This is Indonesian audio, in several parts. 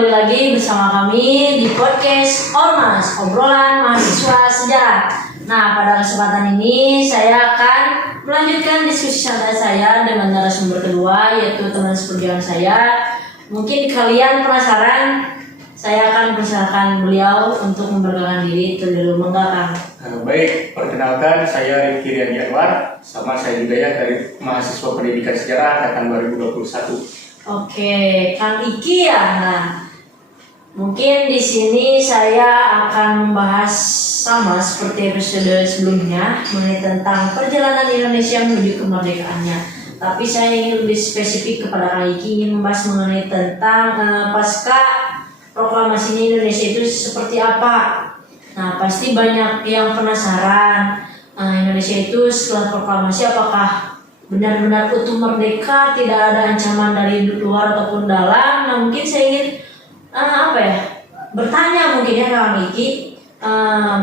kembali lagi bersama kami di podcast Ormas, obrolan mahasiswa sejarah. Nah, pada kesempatan ini saya akan melanjutkan diskusi santai saya dengan narasumber kedua, yaitu teman seperjuangan saya. Mungkin kalian penasaran, saya akan persilakan beliau untuk memperkenalkan diri terlebih dahulu. Baik, perkenalkan saya Rifki Riyadi Anwar, sama saya juga ya dari mahasiswa pendidikan sejarah angkatan 2021. Oke, Kang Iki ya. Nah, mungkin di sini saya akan membahas sama seperti episode sebelumnya mengenai tentang perjalanan Indonesia menuju kemerdekaannya. Tapi saya ingin lebih spesifik kepada Kang Iki, ingin membahas mengenai tentang pasca proklamasi Indonesia itu seperti apa. Nah, pasti banyak yang penasaran Indonesia itu setelah proklamasi apakah benar-benar utuh merdeka, tidak ada ancaman dari luar ataupun dalam. Nah, mungkin saya ingin bertanya mungkin ya Kang Iki,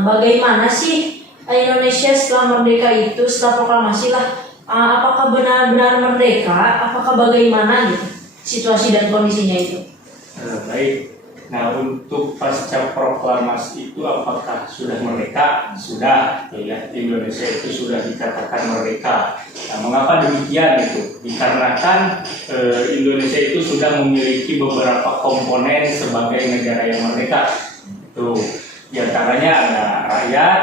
bagaimana sih Indonesia setelah merdeka itu, setelah proklamasi lah, apakah benar-benar merdeka, apakah bagaimana gitu situasi dan kondisinya itu? Baik. Nah, untuk pasca proklamasi itu apakah sudah merdeka? Sudah, ya. Indonesia itu sudah dikatakan merdeka. Nah, mengapa demikian itu? Dikarenakan Indonesia itu sudah memiliki beberapa komponen sebagai negara yang merdeka. Tuh, di antaranya ada rakyat,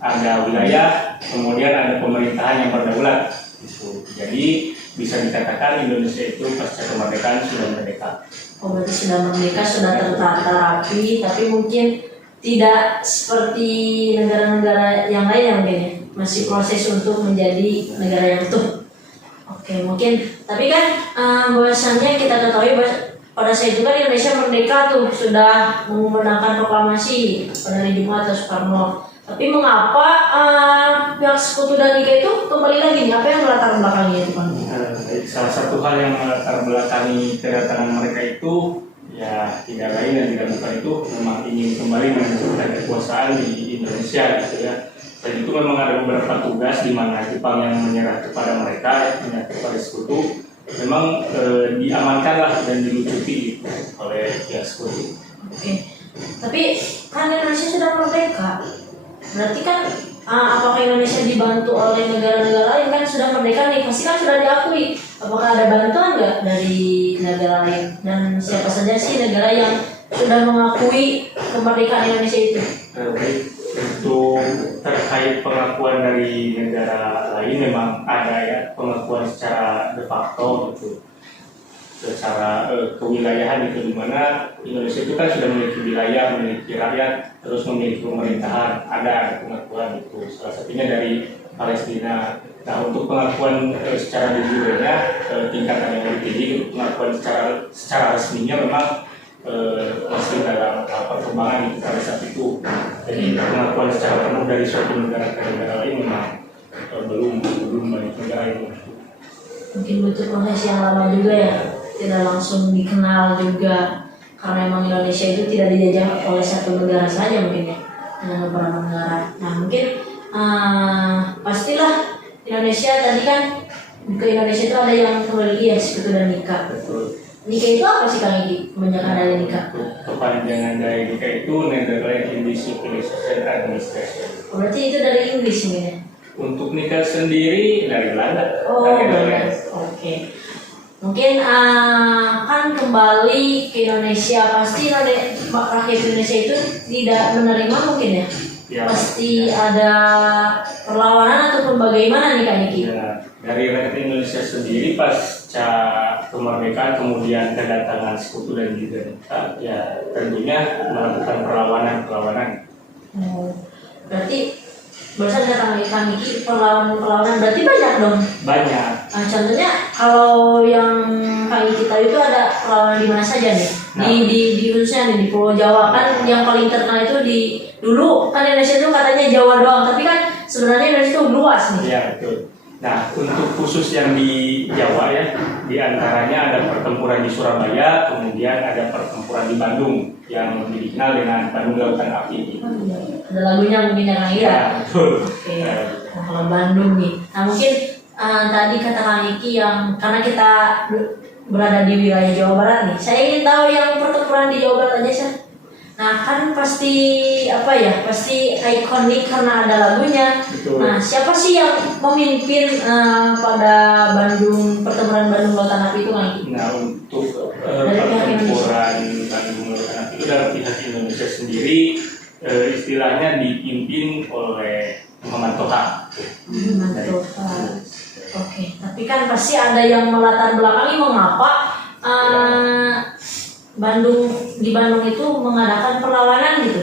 ada wilayah, kemudian ada pemerintahan yang berdaulat. Gitu. Jadi bisa dikatakan Indonesia itu pasca kemerdekaan sudah merdeka. Oh, berarti sudah merdeka, sudah tertata rapi, tapi mungkin tidak seperti negara-negara yang lain yang mungkin ya, masih proses untuk menjadi negara yang utuh. Oke, mungkin, tapi kan bahwasannya kita ketahui pada saat itu kan Indonesia merdeka tuh sudah menggunakan proklamasi pada hari Jumat atau Soekarno. Tapi mengapa pihak Sekutu dan Ika itu kembali lagi nih? Apa yang melatar belakangnya itu Bang? Salah satu hal yang melatar belakangi kedatangan mereka itu ya tidak lain dan tidak bukan itu memang ingin kembali melanjutkan kekuasaan di Indonesia gitu ya. Dan itu memang ada beberapa tugas di mana Jepang yang menyerah kepada mereka, menyerah kepada Sekutu, memang diamankanlah dan dilucuti gitu, oleh pihak Sekutu. Oke. Tapi kan Indonesia sudah merdeka. Berarti kan apakah Indonesia dibantu oleh negara-negara lain? Kan sudah merdeka nih, pasti kan sudah diakui. Apakah ada bantuan nggak dari negara lain? Dan siapa saja sih negara yang sudah mengakui kemerdekaan Indonesia itu? Baik, untuk terkait pengakuan dari negara lain memang ada ya pengakuan secara de facto gitu, secara kewilayahan itu, di mana Indonesia itu kan sudah memiliki wilayah, memiliki rakyat, terus memiliki pemerintahan, ada pengakuan itu. Salah satunya dari Palestina. Nah, untuk pengakuan secara de jure-nya tingkatan yang lebih tinggi, untuk pengakuan secara resminya memang masih dalam perkembangan itu pada saat itu. Jadi pengakuan secara penuh dari suatu negara ke negara lain memang belum banyak negara yang Mungkin butuh proses yang lama juga ya, tidak langsung dikenal juga, karena emang Indonesia itu tidak dijajah oleh satu negara saja mungkin ya, beberapa negara. Nah, mungkin pastilah Indonesia tadi kan, ke Indonesia itu ada yang kembali ya Sekutu dan Nika. Nika itu apa sih Kang Iki? Kebanyakan dari Nika. Kepanjangan dari Nika itu Netherlands Indian Civilization Administration. Berarti itu dari Inggris mungkin ya? Untuk Nika sendiri dari Belanda. Oh, Belanda. Oke. Mungkin kan kembali ke Indonesia, pasti rakyat Indonesia itu tidak menerima mungkin ya? Ya, pasti ada perlawanan ataupun bagaimana nih Kak Niki? Ya, dari rakyat Indonesia sendiri pasca kemerdekaan kemudian kedatangan Sekutu dan juga Nika, ya tentunya melakukan perlawanan. Berarti barusan kata Kak Niki perlawanan berarti banyak dong? Banyak. Contohnya kalau yang Kak Niki tahu itu ada perlawanan di mana saja nih? Nah, di khususnya nih di Pulau Jawa kan yang paling terkenal itu dulu kan Indonesia itu katanya Jawa doang, tapi kan sebenarnya Indonesia itu luas nih. Iya betul. Nah, untuk khusus yang di Jawa ya, di antaranya ada pertempuran di Surabaya, kemudian ada pertempuran di Bandung yang lebih dikenal dengan Bandung Lautan Api. Ada lagunya mungkin yang lain ya. Betul. Oke. Nah, kalau Bandung nih, nah mungkin tadi kata Kang Iki yang karena kita berada di wilayah Jawa Barat nih. Saya ingin tahu yang pertempuran di Jawa Barat aja sih. Nah kan pasti apa ya, pasti ikonik karena ada lagunya. Betul. Nah siapa sih yang memimpin pada pertempuran Bandung Lautan Api itu kan? Nah untuk Dari pihak pertempuran Bandung Lautan Api itu dari pihak Indonesia sendiri istilahnya dipimpin oleh Muhammad Toha. Mantap. Oke, tapi kan pasti ada yang melatar belakangi mengapa di Bandung itu mengadakan perlawanan gitu.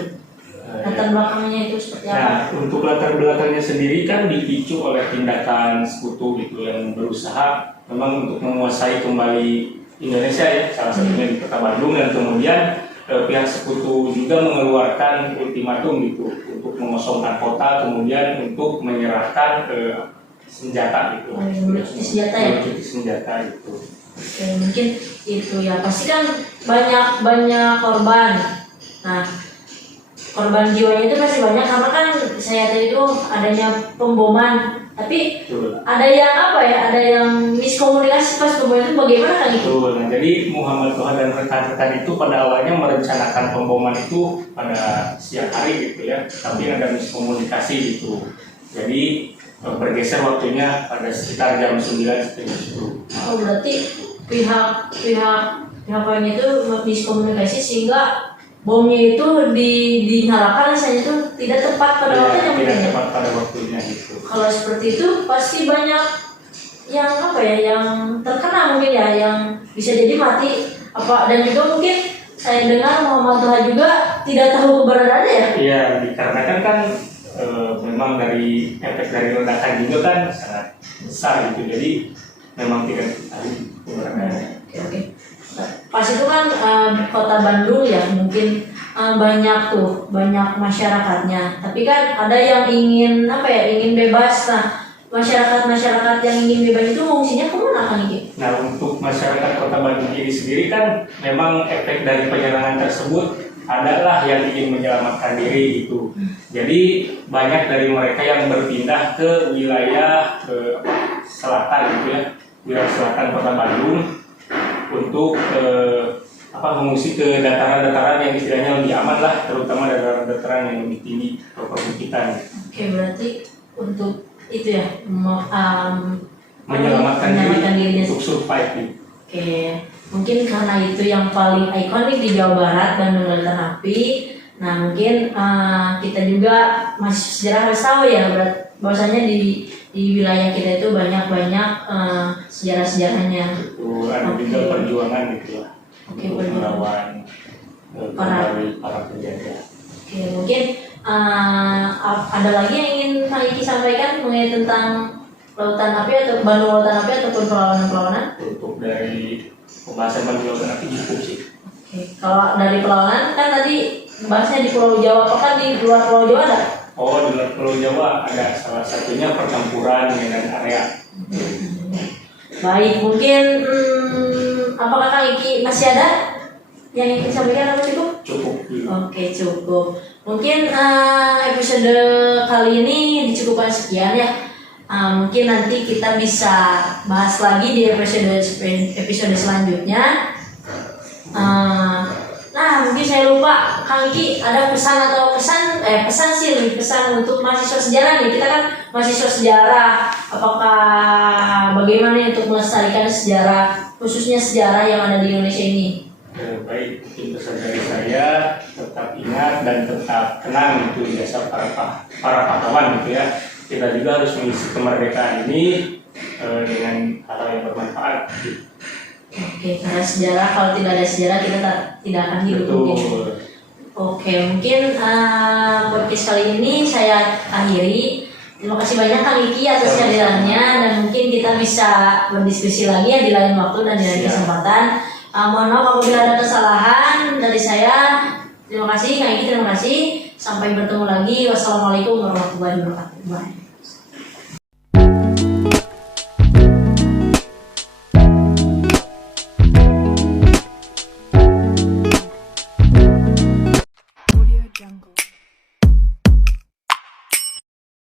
Latar belakangnya itu seperti apa? Nah, untuk latar belakangnya sendiri kan dipicu oleh tindakan sekutu gitu yang berusaha memang untuk menguasai kembali Indonesia ya, salah satunya di Kota Bandung, dan kemudian pihak sekutu juga mengeluarkan ultimatum gitu untuk mengosongkan kota, kemudian untuk menyerahkan senjata gitu. Melucuti senjata ya? Melucuti senjata gitu. Oke, mungkin itu ya. Pasti kan banyak korban. Nah, korban jiwanya itu pasti banyak karena kan saya tadi itu adanya pemboman. Tapi Betul. ada yang apa ya? Ada yang miskomunikasi pas pemboman itu bagaimana kan itu? Betul. Nah, jadi Muhammad Toha dan rekan-rekan itu pada awalnya merencanakan pemboman itu pada siang hari gitu ya, tapi ada miskomunikasi gitu. Jadi bergeser waktunya pada sekitar jam 9 sampai jam 10. Oh, berarti pihak lain itu miskomunikasi sehingga bomnya itu dinyalakan misalnya itu tidak tepat pada waktunya mungkin tidak ya? tepat pada waktunya gitu. Kalau seperti itu pasti banyak yang apa ya, yang terkena mungkin ya, yang bisa jadi mati apa, dan juga mungkin saya dengar Muhammad Toha juga tidak tahu keberadaannya ya? Iya, dikarenakan kan memang dari efek dari ledakan juga kan sangat besar gitu, jadi memang tidak tahu keberadaannya. Oke. Pas itu kan kota Bandung ya, mungkin banyak masyarakatnya. Tapi kan ada yang ingin apa ya, ingin bebas. Nah, masyarakat yang ingin bebas itu fungsinya kemana kan gitu? Nah, untuk masyarakat Kota Bandung ini sendiri kan memang efek dari penyerangan tersebut adalah yang ingin menyelamatkan diri gitu. Jadi banyak dari mereka yang berpindah ke wilayah selatan gitu ya, wilayah selatan Kota Bandung untuk mengungsi ke dataran-dataran yang istilahnya lebih aman lah, terutama dataran-dataran yang lebih tinggi atau perbukitan. Oke, berarti untuk itu ya Menyelamatkan diri dirinya. untuk survive gitu. Oke, mungkin karena itu yang paling ikonik di Jawa Barat, Bandung Lautan Api. Nah, mungkin kita juga masih sejarah harus tahu ya, bahwasanya di wilayah kita itu banyak sejarah-sejarahnya. Itu ada juga perjuangan gitu lah. Oke, untuk perjuangan. melawan para penjajah. Oke, mungkin ada lagi yang ingin Kang Iki sampaikan mengenai tentang Lautan Api atau Bandung Lautan Api ataupun perlawanan-perlawanan? Untuk dari pembahasan Bandung Lautan Api cukup sih. Oke, kalau dari perlawanan kan tadi bahasnya di Pulau Jawa, apakah di luar Pulau Jawa ada? Oh, di luar Pulau Jawa ada salah satunya pertempuran Medan Area. Baik, mungkin apakah Kang Iki masih ada yang ingin disampaikan atau cukup? Cukup. Oke, cukup. Mungkin episode kali ini dicukupkan sekian ya. Mungkin nanti kita bisa bahas lagi di episode selanjutnya. Nah, mungkin saya lupa, Kang Iki ada pesan lebih pesan untuk mahasiswa sejarah nih. Kita kan mahasiswa sejarah. Apakah bagaimana untuk melestarikan sejarah, khususnya sejarah yang ada di Indonesia ini? Baik, mungkin pesan dari saya tetap ingat dan tetap kenang itu jasa para pahlawan gitu ya. Kita juga harus mengisi kemerdekaan ini dengan hal yang bermanfaat. Oke, karena sejarah, kalau tidak ada sejarah kita tidak akan hidup. Betul. Oke, mungkin podcast kali ini saya akhiri. Terima kasih banyak Kang Iki atas kehadirannya, dan mungkin kita bisa berdiskusi lagi ya di lain waktu dan di lain kesempatan. Mohon maaf apabila ada kesalahan dari saya. Terima kasih Kang Iki, terima kasih. Sampai bertemu lagi. Wassalamualaikum warahmatullahi wabarakatuh. Bye.